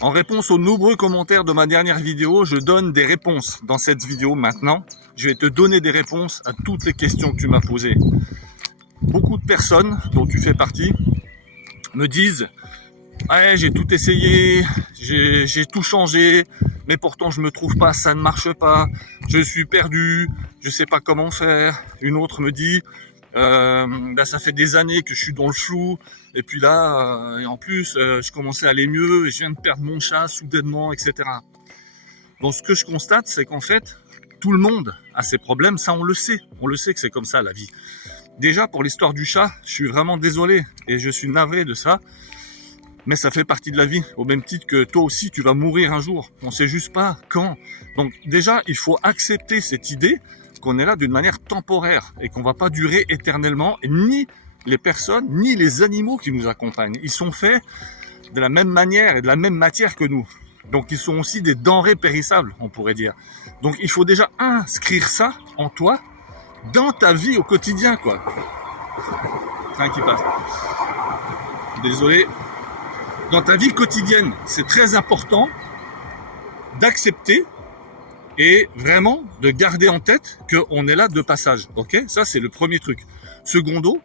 En réponse aux nombreux commentaires de ma dernière vidéo, je donne des réponses dans cette vidéo maintenant. Je vais te donner des réponses à toutes les questions que tu m'as posées. Beaucoup de personnes, dont tu fais partie, me disent « Ouais, j'ai tout essayé, j'ai tout changé, mais pourtant je me trouve pas, ça ne marche pas, je suis perdu, je sais pas comment faire. » Une autre me dit « ça fait des années que je suis dans le flou, et puis là, et en plus, je commençais à aller mieux, et je viens de perdre mon chat soudainement, etc. » Donc ce que je constate, c'est qu'en fait, tout le monde a ses problèmes, ça on le sait que c'est comme ça la vie. Déjà pour l'histoire du chat, je suis vraiment désolé, et je suis navré de ça, mais ça fait partie de la vie, au même titre que toi aussi tu vas mourir un jour, on sait juste pas quand. Donc déjà, il faut accepter cette idée qu'on est là d'une manière temporaire et qu'on va pas durer éternellement, et ni les personnes, ni les animaux qui nous accompagnent. Ils sont faits de la même manière et de la même matière que nous. Donc ils sont aussi des denrées périssables, on pourrait dire. Donc il faut déjà inscrire ça en toi, dans ta vie au quotidien, quoi. Train qui passe. Désolé. Dans ta vie quotidienne, c'est très important d'accepter et vraiment de garder en tête qu'on est là de passage. Ok ? Ça, c'est le premier truc. Secondo,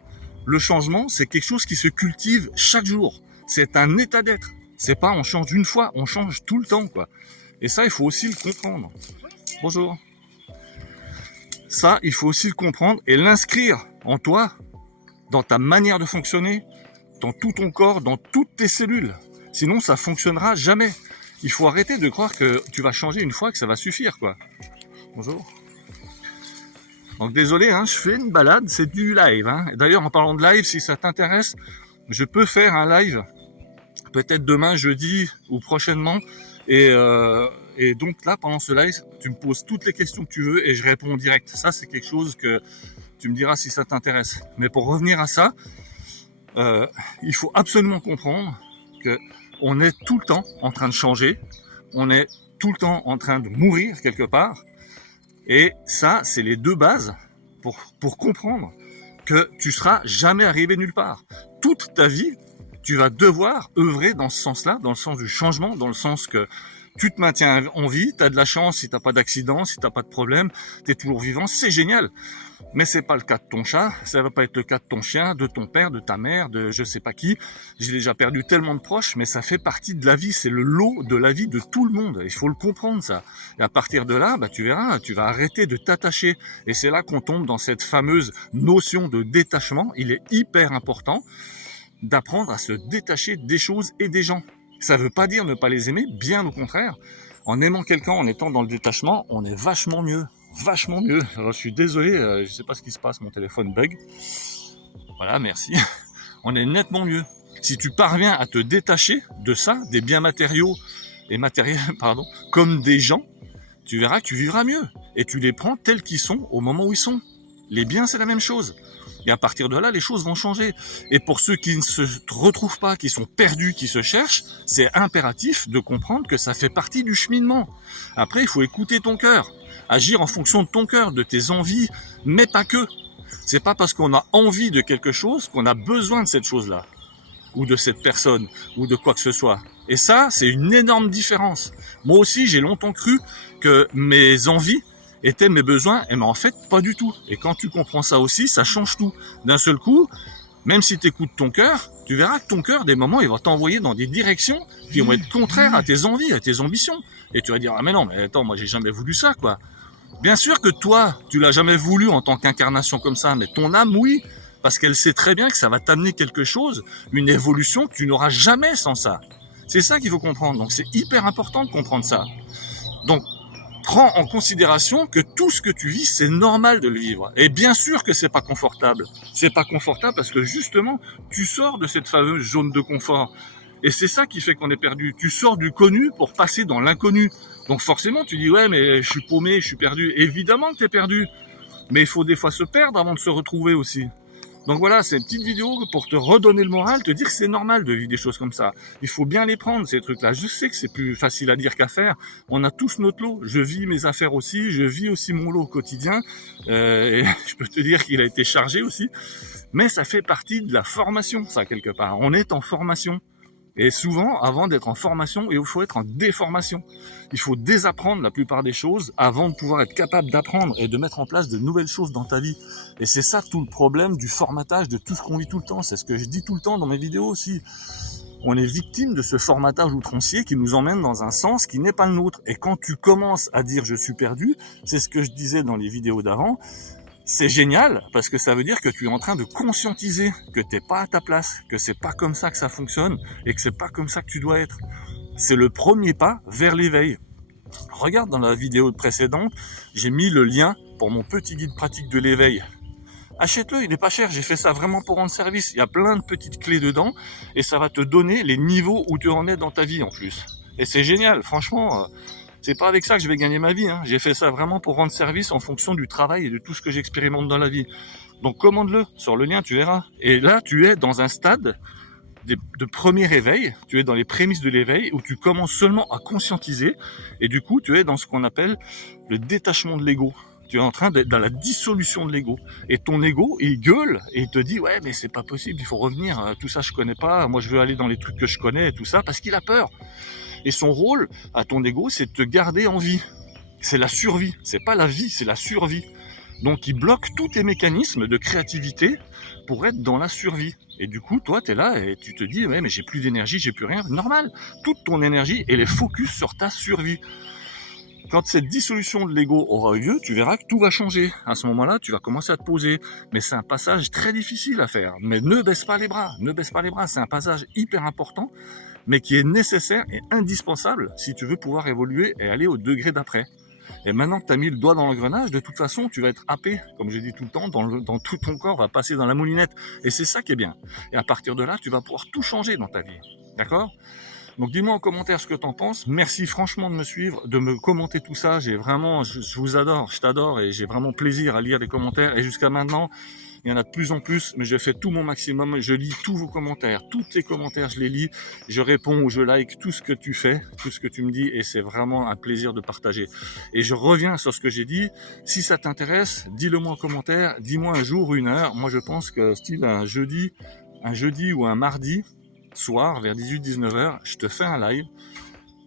le changement, c'est quelque chose qui se cultive chaque jour. C'est un état d'être. C'est pas on change une fois, on change tout le temps, quoi. Et ça, il faut aussi le comprendre. Bonjour. Ça, il faut aussi le comprendre et l'inscrire en toi, dans ta manière de fonctionner, dans tout ton corps, dans toutes tes cellules. Sinon, ça fonctionnera jamais. Il faut arrêter de croire que tu vas changer une fois, que ça va suffire, quoi. Bonjour. Donc désolé, hein, je fais une balade, c'est du live. Hein. D'ailleurs, en parlant de live, si ça t'intéresse, je peux faire un live, peut-être demain, jeudi ou prochainement. Et donc là, pendant ce live, tu me poses toutes les questions que tu veux et je réponds en direct. Ça, c'est quelque chose que tu me diras si ça t'intéresse. Mais pour revenir à ça, il faut absolument comprendre que on est tout le temps en train de changer, on est tout le temps en train de mourir quelque part, et ça, c'est les deux bases pour comprendre que tu seras jamais arrivé nulle part. Toute ta vie, tu vas devoir œuvrer dans ce sens-là, dans le sens du changement, dans le sens que tu te maintiens en vie, tu as de la chance si tu n'as pas d'accident, si tu n'as pas de problème, tu es toujours vivant, c'est génial. Mais c'est pas le cas de ton chat, ça va pas être le cas de ton chien, de ton père, de ta mère, de je sais pas qui. J'ai déjà perdu tellement de proches, mais ça fait partie de la vie, c'est le lot de la vie de tout le monde. Il faut le comprendre, ça. Et à partir de là, tu verras, tu vas arrêter de t'attacher. Et c'est là qu'on tombe dans cette fameuse notion de détachement. Il est hyper important d'apprendre à se détacher des choses et des gens. Ça veut pas dire ne pas les aimer, bien au contraire. En aimant quelqu'un, en étant dans le détachement, on est vachement mieux. Vachement mieux. Alors, je suis désolé, je sais pas ce qui se passe, mon téléphone bug. Voilà, merci. On est nettement mieux. Si tu parviens à te détacher de ça, des biens matériaux et matériels, pardon, comme des gens, tu verras que tu vivras mieux. Et tu les prends tels qu'ils sont au moment où ils sont. Les biens, c'est la même chose. Et à partir de là, les choses vont changer. Et pour ceux qui ne se retrouvent pas, qui sont perdus, qui se cherchent, c'est impératif de comprendre que ça fait partie du cheminement. Après, il faut écouter ton cœur, agir en fonction de ton cœur, de tes envies, mais pas que. C'est pas parce qu'on a envie de quelque chose qu'on a besoin de cette chose-là, ou de cette personne, ou de quoi que ce soit. Et ça, c'est une énorme différence. Moi aussi, j'ai longtemps cru que mes envies étaient mes besoins, mais en fait, pas du tout. Et quand tu comprends ça aussi, ça change tout. D'un seul coup, même si tu écoutes ton cœur, tu verras que ton cœur, des moments, il va t'envoyer dans des directions qui vont être contraires à tes envies, à tes ambitions. Et tu vas dire, ah mais non, mais attends, moi j'ai jamais voulu ça, quoi. Bien sûr que toi, tu l'as jamais voulu en tant qu'incarnation comme ça, mais ton âme, oui, parce qu'elle sait très bien que ça va t'amener quelque chose, une évolution que tu n'auras jamais sans ça. C'est ça qu'il faut comprendre. Donc c'est hyper important de comprendre ça. Donc, prends en considération que tout ce que tu vis, c'est normal de le vivre. Et bien sûr que c'est pas confortable. C'est pas confortable parce que justement, tu sors de cette fameuse zone de confort. Et c'est ça qui fait qu'on est perdu. Tu sors du connu pour passer dans l'inconnu. Donc forcément, tu dis, ouais, mais je suis paumé, je suis perdu. Évidemment que tu es perdu. Mais il faut des fois se perdre avant de se retrouver aussi. Donc voilà, c'est une petite vidéo pour te redonner le moral, te dire que c'est normal de vivre des choses comme ça. Il faut bien les prendre, ces trucs-là. Je sais que c'est plus facile à dire qu'à faire. On a tous notre lot. Je vis mes affaires aussi, je vis aussi mon lot au quotidien. Et je peux te dire qu'il a été chargé aussi. Mais ça fait partie de la formation, ça, quelque part. On est en formation. Et souvent, avant d'être en formation, il faut être en déformation. Il faut désapprendre la plupart des choses avant de pouvoir être capable d'apprendre et de mettre en place de nouvelles choses dans ta vie. Et c'est ça tout le problème du formatage, de tout ce qu'on vit tout le temps. C'est ce que je dis tout le temps dans mes vidéos aussi. On est victime de ce formatage outrancier qui nous emmène dans un sens qui n'est pas le nôtre. Et quand tu commences à dire je suis perdu, c'est ce que je disais dans les vidéos d'avant, c'est génial parce que ça veut dire que tu es en train de conscientiser que t'es pas à ta place, que c'est pas comme ça que ça fonctionne et que c'est pas comme ça que tu dois être. C'est le premier pas vers l'éveil. Regarde dans la vidéo précédente, j'ai mis le lien pour mon petit guide pratique de l'éveil. Achète-le, il est pas cher, j'ai fait ça vraiment pour rendre service. Il y a plein de petites clés dedans et ça va te donner les niveaux où tu en es dans ta vie en plus. Et c'est génial, franchement, c'est pas avec ça que je vais gagner ma vie. J'ai fait ça vraiment pour rendre service en fonction du travail et de tout ce que j'expérimente dans la vie. Donc commande-le sur le lien, tu verras. Et là, tu es dans un stade de premier éveil, tu es dans les prémices de l'éveil où tu commences seulement à conscientiser et du coup, tu es dans ce qu'on appelle le détachement de l'ego. Tu es en train d'être dans la dissolution de l'ego. Et ton ego, il gueule et il te dit « Ouais, mais c'est pas possible, il faut revenir, tout ça je connais pas, moi je veux aller dans les trucs que je connais et tout ça » parce qu'il a peur. Et son rôle à ton ego, c'est de te garder en vie. C'est la survie. C'est pas la vie, c'est la survie. Donc il bloque tous tes mécanismes de créativité pour être dans la survie. Et du coup, toi, tu es là et tu te dis, ouais, mais j'ai plus d'énergie, j'ai plus rien. Normal. Toute ton énergie, elle est focus sur ta survie. Quand cette dissolution de l'ego aura eu lieu, tu verras que tout va changer. À ce moment-là, tu vas commencer à te poser. Mais c'est un passage très difficile à faire. Mais ne baisse pas les bras. Ne baisse pas les bras. C'est un passage hyper important, mais qui est nécessaire et indispensable si tu veux pouvoir évoluer et aller au degré d'après. Et maintenant que tu as mis le doigt dans l'engrenage, de toute façon, tu vas être happé, comme je dis tout le temps, dans tout ton corps va passer dans la moulinette. Et c'est ça qui est bien. Et à partir de là, tu vas pouvoir tout changer dans ta vie. D'accord ? Donc dis-moi en commentaire ce que tu en penses. Merci franchement de me suivre, de me commenter tout ça. J'ai vraiment, je vous adore, je t'adore et j'ai vraiment plaisir à lire les commentaires. Et jusqu'à maintenant, il y en a de plus en plus, mais je fais tout mon maximum. Je lis tous vos commentaires, tous tes commentaires, je les lis. Je réponds ou je like tout ce que tu fais, tout ce que tu me dis, et c'est vraiment un plaisir de partager. Et je reviens sur ce que j'ai dit. Si ça t'intéresse, dis-le moi en commentaire. Dis-moi un jour, une heure. Moi, je pense que style un jeudi ou un mardi soir vers 18-19 heures, je te fais un live.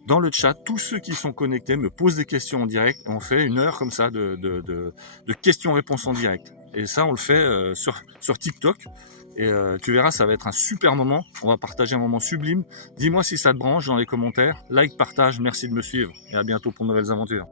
Dans le chat, tous ceux qui sont connectés me posent des questions en direct. Et on fait une heure comme ça de questions-réponses en direct. Et ça, on le fait sur TikTok. Et tu verras, ça va être un super moment. On va partager un moment sublime. Dis-moi si ça te branche dans les commentaires. Like, partage, merci de me suivre. Et à bientôt pour de nouvelles aventures.